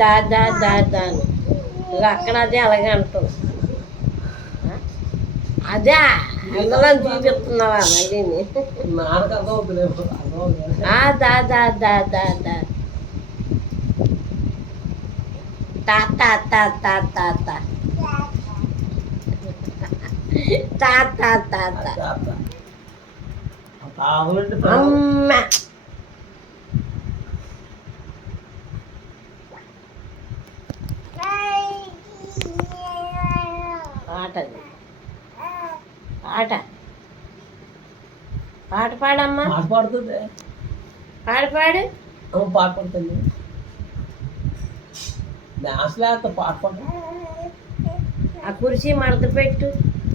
దాని అక్కడ అదే అలాగే అంటుంది. అదే అందులో చూపిస్తున్నావా మళ్ళీ అమ్మ పాటది పాట పాట పాడమ్మా. పాట పాడుతుంది. పాడు పాడు. పాట పాడుతుంది. డాన్స్ లేక పాట పాడు. ఆ కుర్చీ మడత పెట్టు.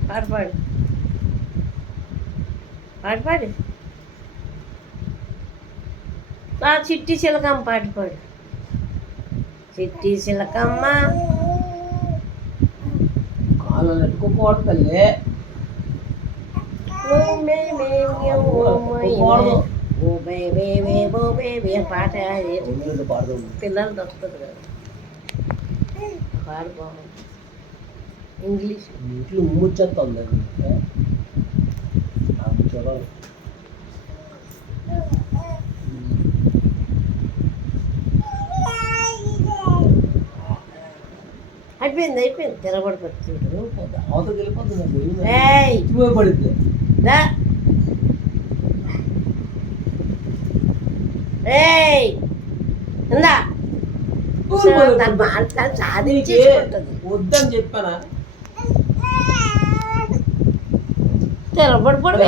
పాట పాడు. పాట పాడు. చిట్టి చిలకమ్మ పాట పాడు. చిట్టి చిలకమ్మ కాళ్ళు నెట్టుకోకూడదు తల్లి. పాట పిల్లలు దొరుకుతుంది కదా. పాడు బాగుంది. ఇంగ్లీష్ ఇంట్లో ముచ్చేస్తుంది. అయిపోయింది అయిపోయింది. తిరగబడిపోతుంది. అవతలకి వెళ్ళిపోతుంది. పడుద్ది. ఇందా సాధించి వద్దని చెప్పానా. తిరగబడిపోవడం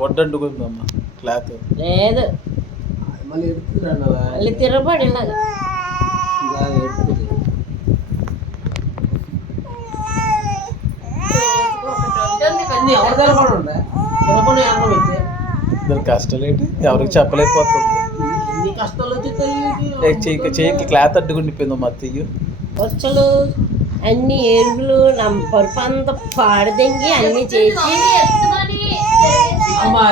కొట్టంటుకుందమ్మా క్లాత్ లేదు. మళ్ళీ ఎడుతుందండి. మళ్ళీ తిరగబడి ఇలాగ కష్టాలు ఏంటి ఎవరికి చెప్పలేకపోతుంది. చెయ్యి క్లాత్ అడ్డుకుండిపోయిందమ్మా. అత్తయ్య వచ్చలు అన్ని ఏరుగులు పరుపు అంతా పాడదెంగి అన్ని చేసి అమ్మా